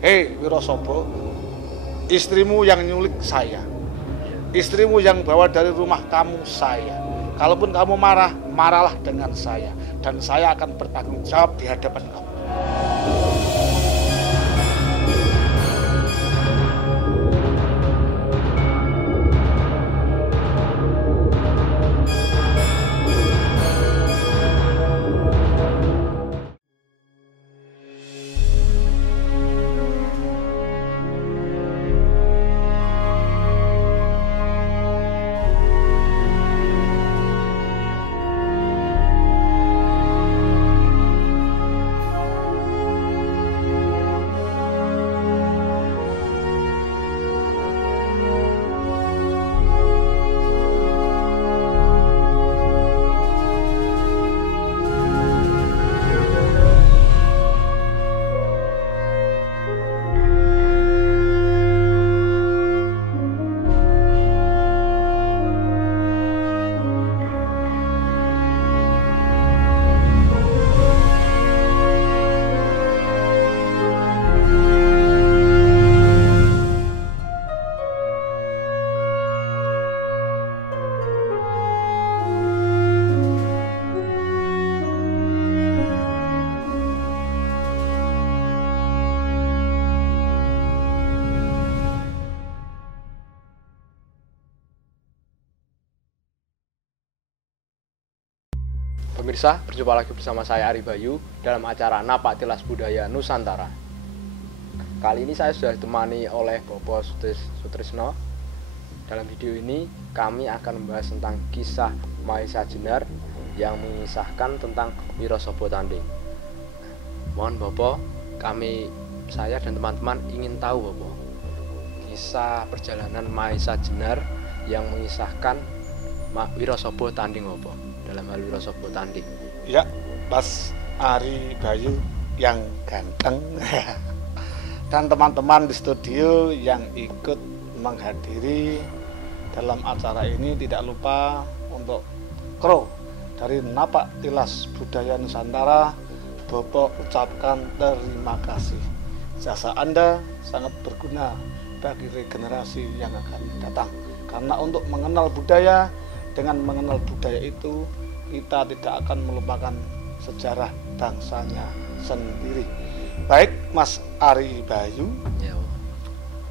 hei Wirasaba, istrimu yang nyulik saya, istrimu yang bawa dari rumah kamu saya. Kalaupun kamu marah, marahlah dengan saya, dan saya akan bertanggung jawab di hadapan kamu. Pemirsa, berjumpa lagi bersama saya Ari Bayu dalam acara Napak Tilas Budaya Nusantara. Kali ini saya sudah ditemani oleh Bopo Sutrisno. Dalam video ini kami akan membahas tentang kisah Mahesa Jenar yang mengisahkan tentang Wirasaba Tanding. Mohon Bopo, saya dan teman-teman ingin tahu Bopo, kisah perjalanan Mahesa Jenar yang mengisahkan Wirasaba Tanding Bopo. Dalam hal Wirasaba Tanding. Ya, Mas Ari Bayu yang ganteng dan teman-teman di studio yang ikut menghadiri dalam acara ini, tidak lupa untuk kru dari Napak Tilas Budaya Nusantara, Bopo ucapkan terima kasih. Jasa Anda sangat berguna bagi regenerasi yang akan datang. Karena untuk mengenal budaya, dengan mengenal budaya itu kita tidak akan melupakan sejarah bangsanya sendiri. Baik, Mas Ari Bayu. Ya.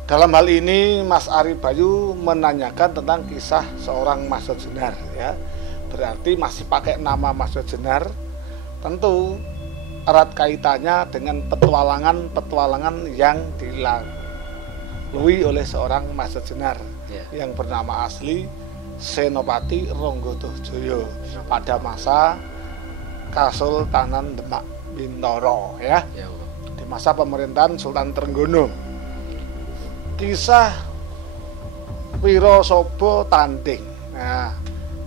Dalam hal ini Mas Ari Bayu menanyakan tentang kisah seorang Mahesa Jenar, ya. Berarti masih pakai nama Mahesa Jenar. Tentu erat kaitannya dengan petualangan yang dilalui oleh seorang Mahesa Jenar, ya, yang bernama asli Senopati Ronggodojoyo pada masa Kasultanan Demak Bintoro, ya, di masa pemerintahan Sultan Trenggono. Kisah Wirasaba Tanding. Nah,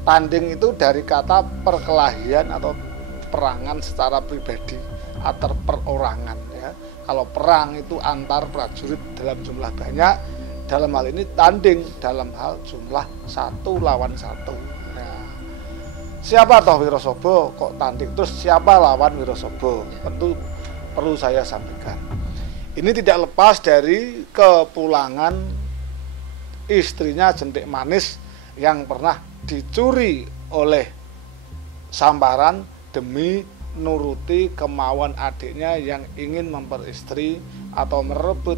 tanding itu dari kata perkelahian atau perangan secara pribadi atau perorangan, ya. Kalau perang itu antar prajurit dalam jumlah banyak, dalam hal ini tanding dalam hal jumlah 1 lawan 1. Nah, siapa toh Wirasaba kok tanding? Terus siapa lawan Wirasaba? Tentu perlu saya sampaikan. Ini tidak lepas dari kepulangan istrinya Jentik Manis yang pernah dicuri oleh Sambaran demi nuruti kemauan adiknya yang ingin memperistri atau merebut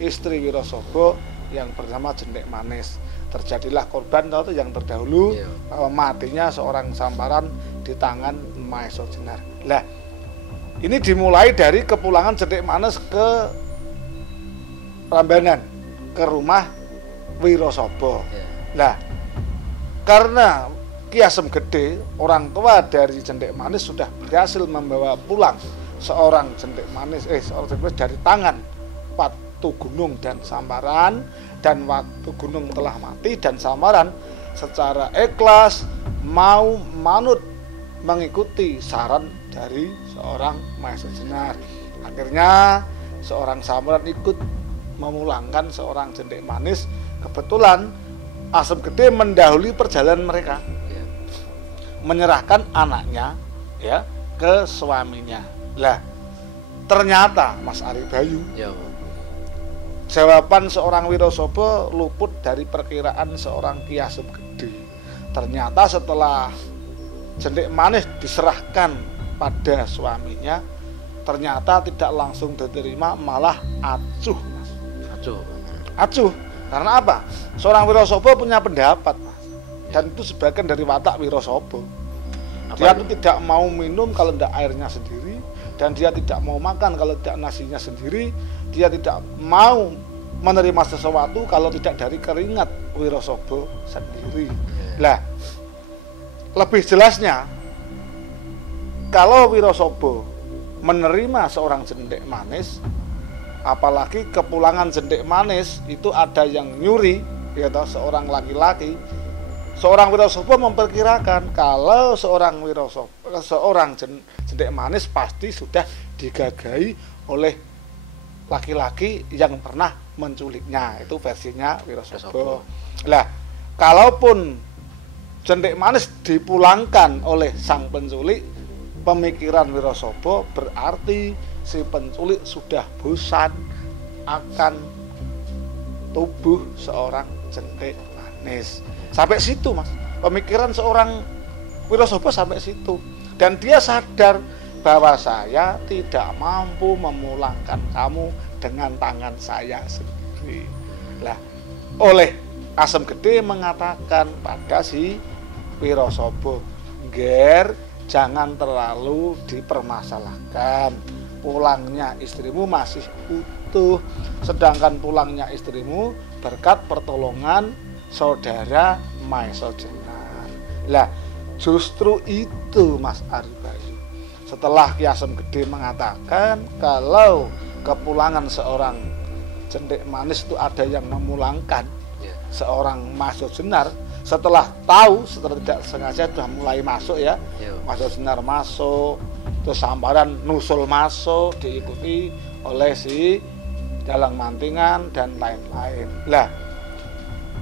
istri Wirasaba yang bernama Jentik Manis. Terjadilah korban yang terdahulu, bahwa matinya seorang Sambaran di tangan Mahesa Jenar. Lah, ini dimulai dari kepulangan Jentik Manis ke Prambanan, ke rumah Wirasaba. Lah, karena Ki Asem Gede, orang tua dari Jentik Manis, sudah berhasil membawa pulang seorang Jentik Manis dari tangan Watu Gunung dan Sambaran, dan Watu Gunung telah mati dan Sambaran secara ikhlas mau manut mengikuti saran dari seorang Mahesa Jenar. Akhirnya seorang Sambaran ikut memulangkan seorang Jentik Manis. Kebetulan Asem Gede mendahului perjalanan mereka, menyerahkan anaknya, ya, ke suaminya. Lah, Ternyata Mas Ari Bayu, Ya. jawaban seorang Wirasaba luput dari perkiraan seorang Ki Asem Gede. Ternyata setelah Jendrik Manis diserahkan pada suaminya, ternyata tidak langsung diterima, malah acuh, Mas. Acuh. Karena apa? Seorang Wirasaba punya pendapat, Mas. Dan itu sebagian dari watak Wirasaba. Dia itu tidak mau minum kalau tidak airnya sendiri, dan dia tidak mau makan kalau tidak nasinya sendiri. Dia tidak mau menerima sesuatu kalau tidak dari keringat Wirasaba sendiri. Lah, lebih jelasnya, kalau Wirasaba menerima seorang Jendrik Manis, apalagi kepulangan Jendrik Manis itu ada yang nyuri, ya toh, seorang laki-laki, seorang Wirasaba memperkirakan kalau seorang Jendrik Manis pasti sudah digagahi oleh laki-laki yang pernah menculiknya. Itu versinya Wirasaba. Lah, kalaupun Jendrik Manis dipulangkan oleh sang penculik, pemikiran Wirasaba berarti si penculik sudah bosan akan tubuh seorang Jendrik Manis. Sampai situ, Mas. Pemikiran seorang Wirasaba sampai situ. Dan dia sadar bahwa saya tidak mampu memulangkan kamu dengan tangan saya sendiri. Lah, oleh Asem Gede mengatakan pada si Wirasaba, "Ger, jangan terlalu dipermasalahkan. Pulangnya istrimu masih utuh, sedangkan pulangnya istrimu berkat pertolongan saudara Maesojenar." Lah, justru itu Mas Ari Bayu. Setelah Ki Asem Gede mengatakan kalau kepulangan seorang Jendrik Manis itu ada yang memulangkan seorang Maesojenar, setelah tahu, setelah tidak sengaja sudah mulai masuk ya, Maesojenar masuk, terus Samparan nusul masuk, diikuti oleh si Dalang Mantingan dan lain-lain. Lah,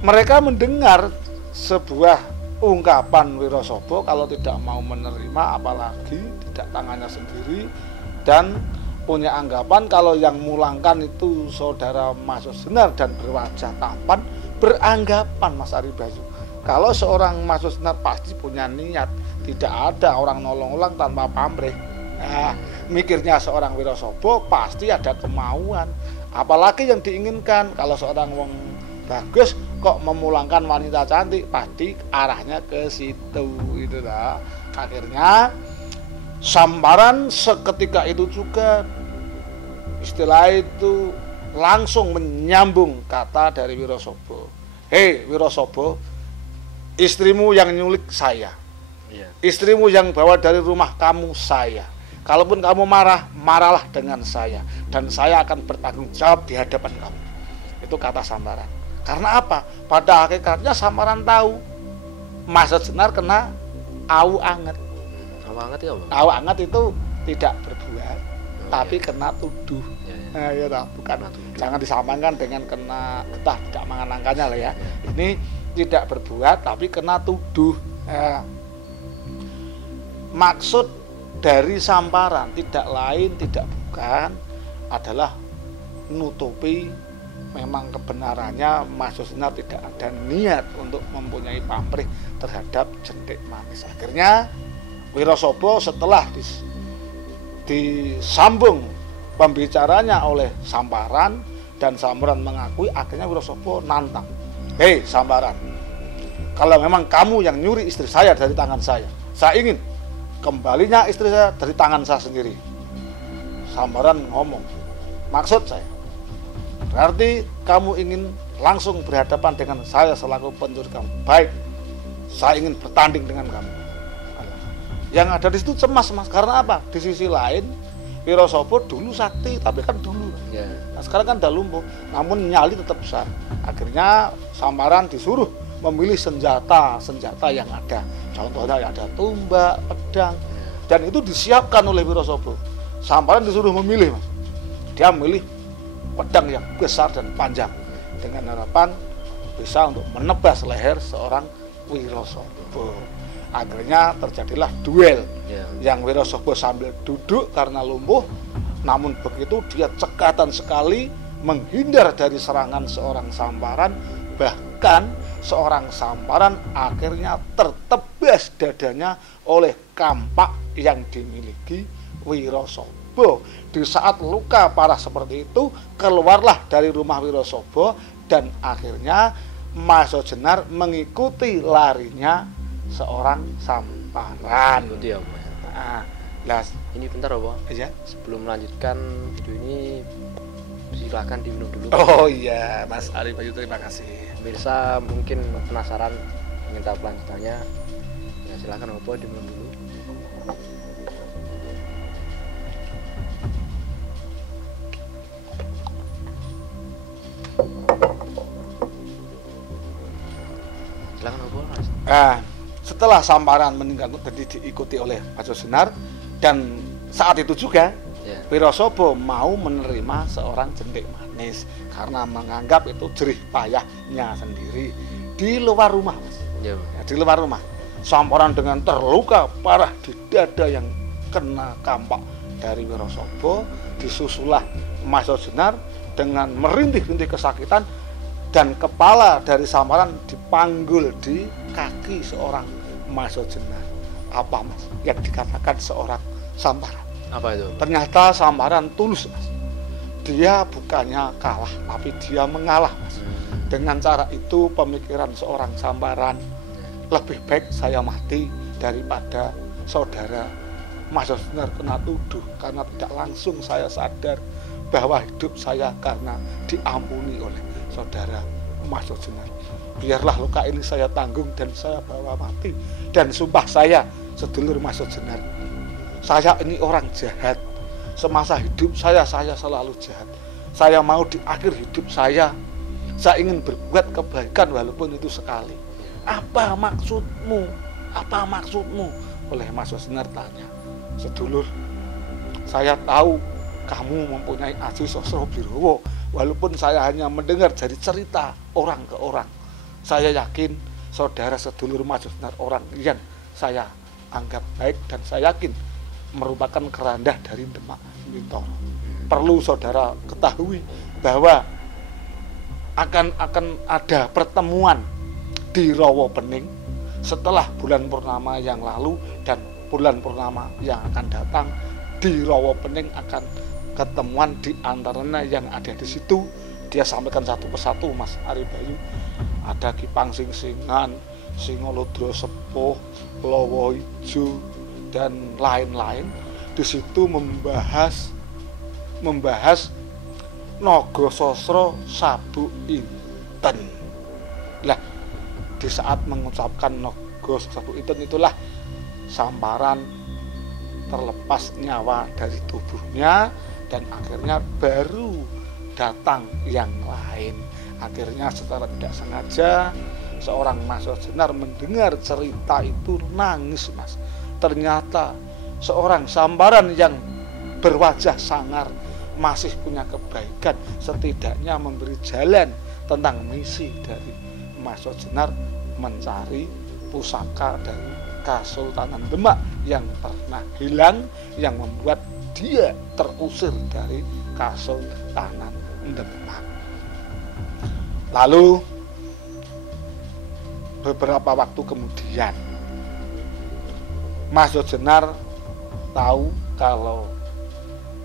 mereka mendengar sebuah ungkapan Wirasaba kalau tidak mau menerima, apalagi tidak tangannya sendiri, dan punya anggapan kalau yang mulangkan itu saudara Maesojenar dan berwajah tampan. Beranggapan Mas Ari Bayu, kalau seorang Maesojenar pasti punya niat, tidak ada orang nolong-nolong tanpa pamrih. Nah, mikirnya seorang Wirasaba pasti ada kemauan, apalagi yang diinginkan. Kalau seorang wong bagus kok memulangkan wanita cantik, pasti arahnya ke situ, itulah. Akhirnya Samparan seketika itu juga istilah itu langsung menyambung kata dari Wirasaba. "Hei Wirasaba, istrimu yang nyulik saya, istrimu yang bawa dari rumah kamu saya. Kalaupun kamu marah, marahlah dengan saya, dan saya akan bertanggung jawab di hadapan kamu." Itu kata Samparan. Karena apa? Pada hakikatnya Samparan tahu Maesojenar kena awu anget. Awu anget itu tidak berbuat, tapi kena tuduh. Nah, ya toh, bukan, jangan disamakan dengan kena getah, tidak mengenangkannya lah ya. Ini tidak berbuat tapi kena tuduh. Maksud dari Samparan tidak lain tidak bukan adalah nutupi memang kebenarannya Maesojenar tidak ada niat untuk mempunyai pamrih terhadap Jendrik Manis. Akhirnya Wirasaba setelah disambung pembicaranya oleh Samparan dan Samparan mengakui, akhirnya Wirasaba nantang, "Hei Samparan, kalau memang kamu yang nyuri istri saya dari tangan saya ingin kembalinya istri saya dari tangan saya sendiri." Samparan ngomong, "Maksud saya, berarti kamu ingin langsung berhadapan dengan saya selaku pencuri kamu. Baik, saya ingin bertanding dengan kamu." Yang ada di situ cemas, Mas. Karena apa? Di sisi lain Wirasaba dulu sakti, tapi kan dulu. Nah, sekarang kan udah lumpuh, namun nyali tetap besar. Akhirnya Samparan disuruh memilih senjata yang ada. Contohnya ada tombak, pedang, dan itu disiapkan oleh Wirasaba. Samparan disuruh memilih, Mas. Dia memilih pedang yang besar dan panjang dengan harapan bisa untuk menebas leher seorang Wirasaba. Akhirnya terjadilah duel yang Wirasaba sambil duduk karena lumpuh Namun begitu dia cekatan sekali menghindar dari serangan seorang Samparan, bahkan seorang Samparan akhirnya tertebas dadanya oleh kampak yang dimiliki Wirasaba. Di saat luka parah seperti itu, keluarlah dari rumah Wirasaba dan akhirnya Maso Jenar mengikuti larinya seorang Samparan. Ikuti ya, Mas. Nah, ini bentar apa? ya. Sebelum melanjutkan video ini, silakan diminum dulu. Oh iya, Mas Ari Bayu, terima kasih. Pemirsa mungkin penasaran ingin tahu kelanjutannya, ya silakan apa diminum dulu. Silakan apa, Mas? Setelah Samparan meninggal tadi diikuti oleh Maso Jenar, dan saat itu juga Wirasaba mau menerima seorang jentik manis karena menganggap itu jerih payahnya sendiri di luar rumah, Mas. Ya, di luar rumah. Samparan dengan terluka parah di dada yang kena kampak dari Wirasaba, disusulah Maso Jenar dengan merintih-rintih kesakitan, dan kepala dari Samparan dipanggul di kaki seorang Maso Jenar. Apa, Mas, yang dikatakan seorang Samparan? Apa itu? Ternyata Samparan tulus, Mas. Dia bukannya kalah, tapi dia mengalah, Mas. Dengan cara itu pemikiran seorang Samparan, lebih baik saya mati daripada saudara Maso Jenar kena tuduh, karena tidak langsung saya sadar bahwa hidup saya karena diampuni oleh saudara Maso Jenar. Biarlah luka ini saya tanggung dan saya bawa mati. Dan sumpah saya, sedulur Maso Jenar, saya ini orang jahat. Semasa hidup saya selalu jahat. Saya mau di akhir hidup saya ingin berbuat kebaikan walaupun itu sekali. Apa maksudmu? Apa maksudmu? Oleh Maso Jenar tanya. Sedulur, saya tahu kamu mempunyai Aji Sosro Birowo, walaupun saya hanya mendengar dari cerita orang ke orang. Saya yakin saudara sedulur Maso Jenar orang yang saya anggap baik, dan saya yakin merupakan kerandah dari Demak Bintoro. Perlu saudara ketahui bahwa akan ada pertemuan di Rawa Pening setelah bulan purnama yang lalu, dan bulan purnama yang akan datang di Rawa Pening akan ketemuan di antaranya yang ada di situ. Dia sampaikan satu persatu, Mas Ari Bayu. Ada Ki Pangsing Singan, Singolodro Sepuh, Lowo Ijo, dan lain-lain. Di situ membahas Nagasasra Sabuk Inten. Lah, di saat mengucapkan Nagasasra Sabuk Inten itulah Samparan terlepas nyawa dari tubuhnya, dan akhirnya baru datang yang lain. Akhirnya secara tidak sengaja seorang Maso Jenar mendengar cerita itu nangis, Mas. Ternyata seorang Samparan yang berwajah sangar masih punya kebaikan, setidaknya memberi jalan tentang misi dari Maso Jenar mencari pusaka dari Kesultanan Demak yang pernah hilang, yang membuat dia terusir dari Kesultanan Demak. Lalu beberapa waktu kemudian Maso Jenar tahu kalau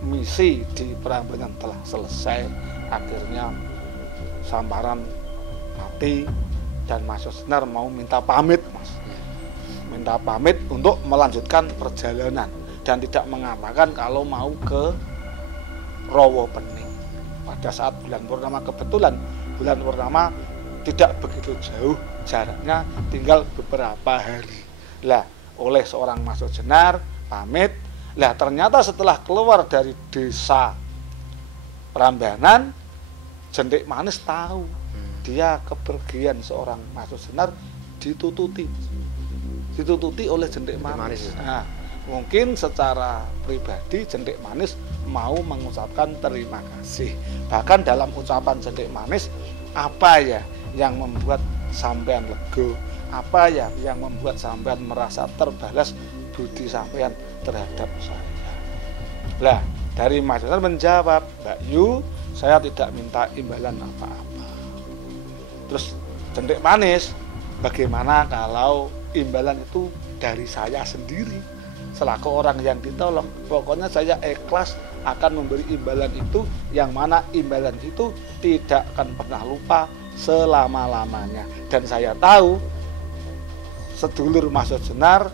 misi di Prambanan telah selesai. Akhirnya Samparan mati, dan Maso Jenar mau minta pamit, Mas. Minta pamit untuk melanjutkan perjalanan, dan tidak mengatakan kalau mau ke Rawa Pening. Pada saat bulan purnama, kebetulan bulan purnama tidak begitu jauh jaraknya, tinggal beberapa hari. Lah, oleh seorang Maso Jenar pamit. Lah, ternyata setelah keluar dari desa Prambanan, Jentik Manis tahu dia kepergian seorang Maso Jenar ditututi oleh Jentik Manis. Nah, mungkin secara pribadi Jentik Manis mau mengucapkan terima kasih. Bahkan dalam ucapan Jentik Manis, apa ya yang membuat sampean lega, apa ya yang membuat sampean merasa terbalas budi sampean terhadap saya. Lah, Dari Mas Jonar menjawab, Mbak Yu, saya tidak minta imbalan apa-apa. Terus Jentik Manis, bagaimana kalau imbalan itu dari saya sendiri selaku orang yang ditolong? Pokoknya saya ikhlas akan memberi imbalan itu, yang mana imbalan itu tidak akan pernah lupa selama-lamanya. Dan saya tahu sedulur Mas Jonar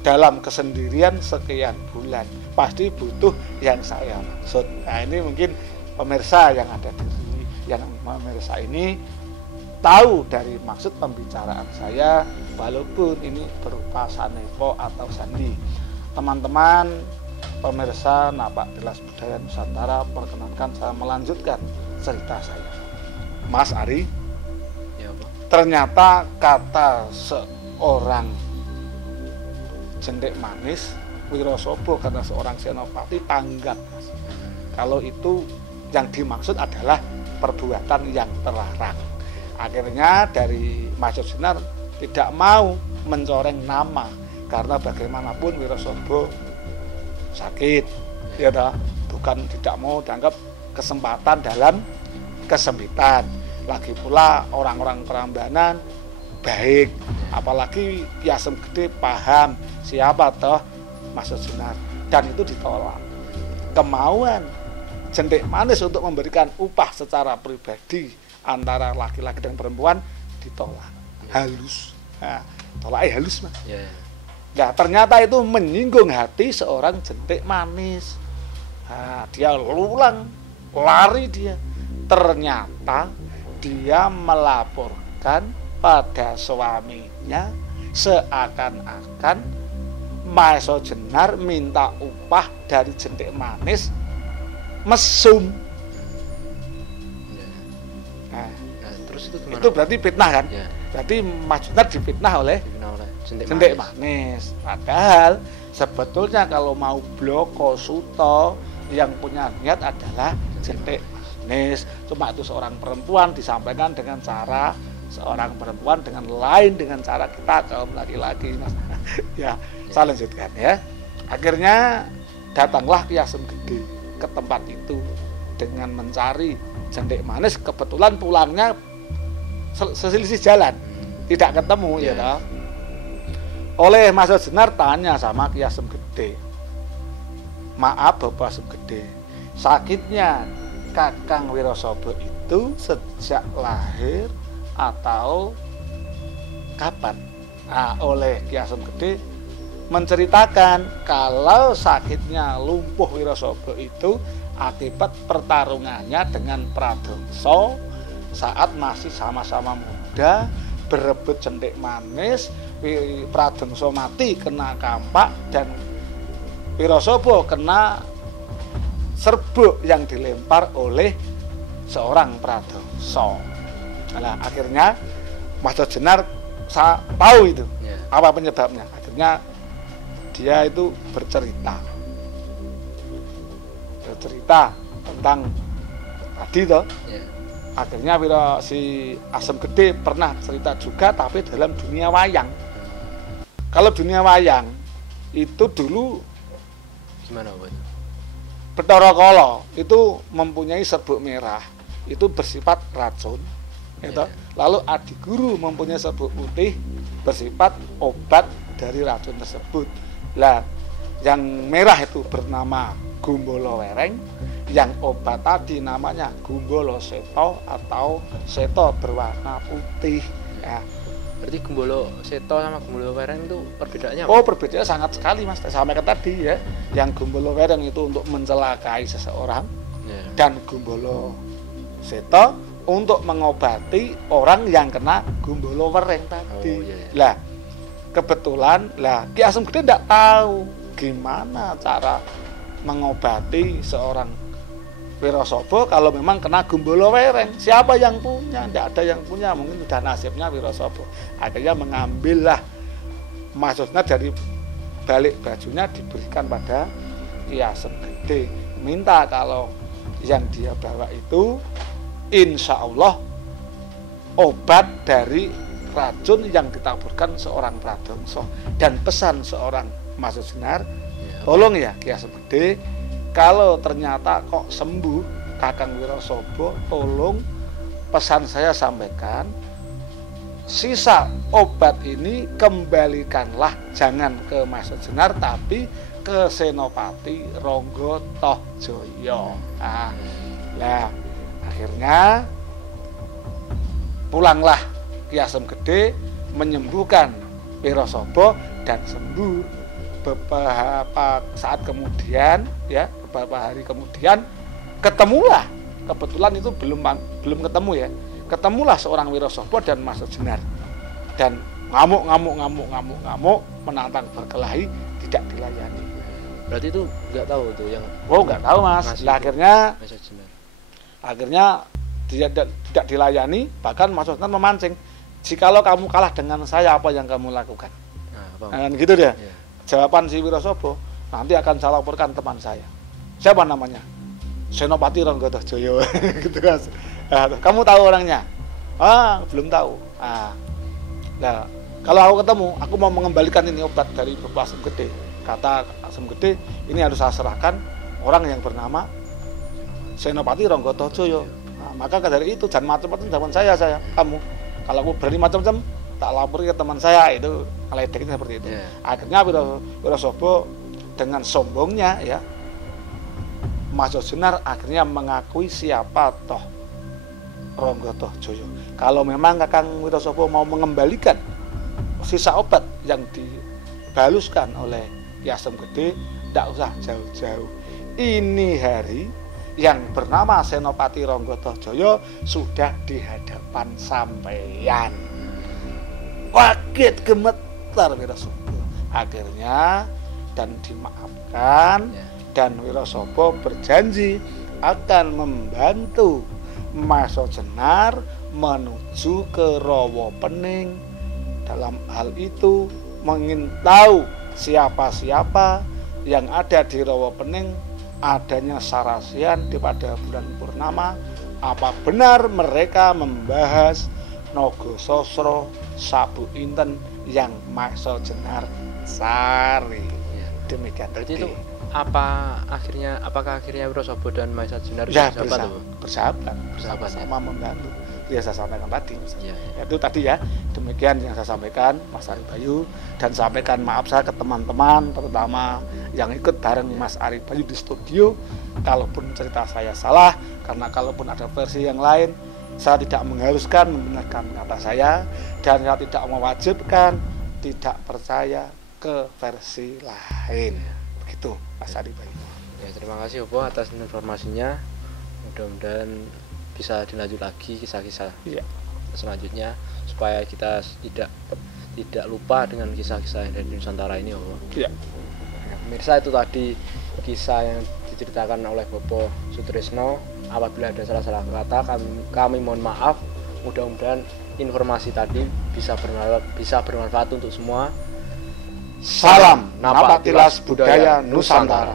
dalam kesendirian sekian bulan pasti butuh yang saya maksud. Nah, ini mungkin pemirsa yang ada di sini, yang pemirsa ini tahu dari maksud pembicaraan saya, walaupun ini berupa sanepo atau sandi. Teman-teman pemirsa Napak Tilas Budaya Nusantara, perkenankan saya melanjutkan cerita saya. Mas Ari, Ya, Pak. ternyata kata seorang Jentik Manis Wirosobo, karena seorang senopati tanggap, Mas. Kalau itu yang dimaksud adalah perbuatan yang terlarang. Akhirnya dari Mas Jonar tidak mau mencoreng nama, karena bagaimanapun Wirosobo sakit, ya toh, bukan tidak mau dianggap kesempatan dalam kesempitan. Lagi pula orang-orang Prambanan baik, apalagi Ki Asem Gede paham siapa toh Mas Jonar, dan itu ditolak. Kemauan Jentik Manis untuk memberikan upah secara pribadi antara laki-laki dan perempuan ditolak halus. Nah, tolaknya halus, Mas. Ya. Nah, ternyata itu menyinggung hati seorang Jentik Manis. Nah, dia lari dia. Ternyata dia melaporkan pada suaminya seakan-akan Mas Jonar minta upah dari Jentik Manis mesum. Ya. Nah, Nah, terus itu gimana? itu berarti fitnah kan? Ya, Berarti Mas Jonar difitnah oleh dikenal oleh Jentik Manis. Padahal sebetulnya kalau mau Bloko Suto yang punya niat adalah Jentik Manis. Cuma itu seorang perempuan disampaikan dengan cara seorang perempuan dengan lain dengan cara kita kaum laki-laki, Mas. Ya, saya lanjutkan ya. Akhirnya datanglah Ki Asem Gede ke tempat itu dengan mencari Jentik Manis. Kebetulan pulangnya selisih jalan, tidak ketemu, ya toh. Oleh Mas Jonar tanya sama Ki Asem Gede, maaf Bapak Asem Gede, sakitnya Kakang Wirosobo itu sejak lahir atau kapan? Nah, oleh Ki Asem Gede menceritakan kalau sakitnya lumpuh Wirosobo itu akibat pertarungannya dengan Pradongso saat masih sama-sama muda, berebut Jentik Manis. Pradongso mati kena kampak dan Wirosobo kena serbuk yang dilempar oleh seorang Pradongso. Nah, akhirnya Mas Jonar tahu itu apa penyebabnya. Akhirnya dia itu bercerita tentang tadi toh. Akhirnya si Asem Gede pernah cerita juga, tapi dalam dunia wayang. Kalau dunia wayang itu dulu gimana, Pak? Bathara Kala itu mempunyai serbuk merah, itu bersifat racun. Gitu. Lalu Adi Guru mempunyai serbuk putih bersifat obat dari racun tersebut. Lah, yang merah itu bernama Gumbala Wereng, yang obat tadi namanya Gumbala Seto atau seto berwarna putih. Ya. Berarti Gumbala Seto sama Gumbala Wereng itu perbedaannya apa? Oh, perbedaannya sangat sekali, Mas. Saya sampaikan tadi ya. Yang Gumbala Wereng itu untuk mencelakai seseorang, dan Gumbala Seto untuk mengobati orang yang kena Gumbala Wereng tadi. Lah, kebetulan Ki Asem Gede tidak tahu gimana cara mengobati seorang Wirosobo kalau memang kena Gumbala Wereng. Siapa yang punya? Tidak ada yang punya. Mungkin sudah nasibnya Wirosobo. Akhirnya mengambillah Mas Jonar dari balik bajunya diberikan pada Ki Asem Gede. Minta kalau yang dia bawa itu insya Allah obat dari racun yang ditaburkan seorang Pradongso. Dan pesan seorang Mas Jonar, tolong ya Ki Asem Gede, kalau ternyata kok sembuh Kakang Wirasaba, tolong pesan saya sampaikan, sisa obat ini kembalikanlah, jangan ke Mas Jenar tapi ke Senopati Rangga Tohjaya. Nah, akhirnya pulanglah Ki Asem Gedhe menyembuhkan Wirasaba dan sembuh. Beberapa saat kemudian, ya, beberapa hari kemudian ketemulah, kebetulan itu belum ketemu ya, ketemulah seorang Wirasaba dan Mas Jenar, dan ngamuk menantang berkelahi, tidak dilayani. Berarti itu nggak tahu tuh yang Nggak tahu Mas. Nah, akhirnya tidak dilayani, bahkan Mas Jenar memancing, jikalau kamu kalah dengan saya, apa yang kamu lakukan? Nah, gitu dia. Ya. Jawaban si Wirasaba, nanti akan saya laporkan teman saya. Siapa namanya? Senopati Rangga Tohjaya. Gitu kan. Kamu tahu orangnya? Belum tahu. Nah, kalau aku ketemu, aku mau mengembalikan ini obat dari Bapak Asem Gedhe. Kata Asem Gedhe, ini harus saya serahkan orang yang bernama Senopati Rangga Tohjaya. Maka dari itu jangan macam-macam zaman saya kamu. Kalau aku berani macam-macam, tak lapor ke teman saya, itu ngeledeknya seperti itu. Yeah. Akhirnya Wirasaba dengan sombongnya, ya, Mas Jenar akhirnya mengakui siapa toh Rangga Tohjaya. Kalau memang Kakang Wirasaba mau mengembalikan sisa obat yang dibaluskan oleh Ki Asem Gedhe, tidak usah jauh-jauh. Ini hari yang bernama Senopati Rangga Tohjaya sudah di hadapan sampeyan. Kaget gemetar Wirasaba. Akhirnya dan dimaafkan, dan Wirasaba berjanji akan membantu Mas Jenar menuju ke Rawa Pening. Dalam hal itu ingin tahu siapa-siapa yang ada di Rawa Pening, adanya sarasian pada bulan purnama, apa benar mereka membahas Nagasasra Sabu Inten yang Mas Jenar sari. Demikian. Berarti itu apakah akhirnya Wirasaba dan Mas Jenar bersahabat sama membantu. Ya, saya sampaikan tadi. Itu tadi ya. Demikian yang saya sampaikan, Mas Ari Bayu, dan sampaikan maaf saya ke teman-teman, terutama yang ikut bareng Mas Ari Bayu di studio. Kalaupun cerita saya salah, karena kalaupun ada versi yang lain, saya tidak mengharuskan membenarkan kata saya, dan saya tidak mewajibkan tidak percaya ke versi lain. Begitu, Mas Ari Bayu. Ya, terima kasih Opo atas informasinya. Mudah-mudahan bisa dilanjut lagi kisah-kisah selanjutnya, supaya kita tidak lupa dengan kisah-kisah yang dari Nusantara ini, Opo. Iya. Pemirsa, itu tadi kisah yang diceritakan oleh Bapak Sutrisno. Apabila ada salah-salah kata, kami mohon maaf. Mudah-mudahan informasi tadi bisa bermanfaat untuk semua. Salam Napaktilas Budaya Nusantara.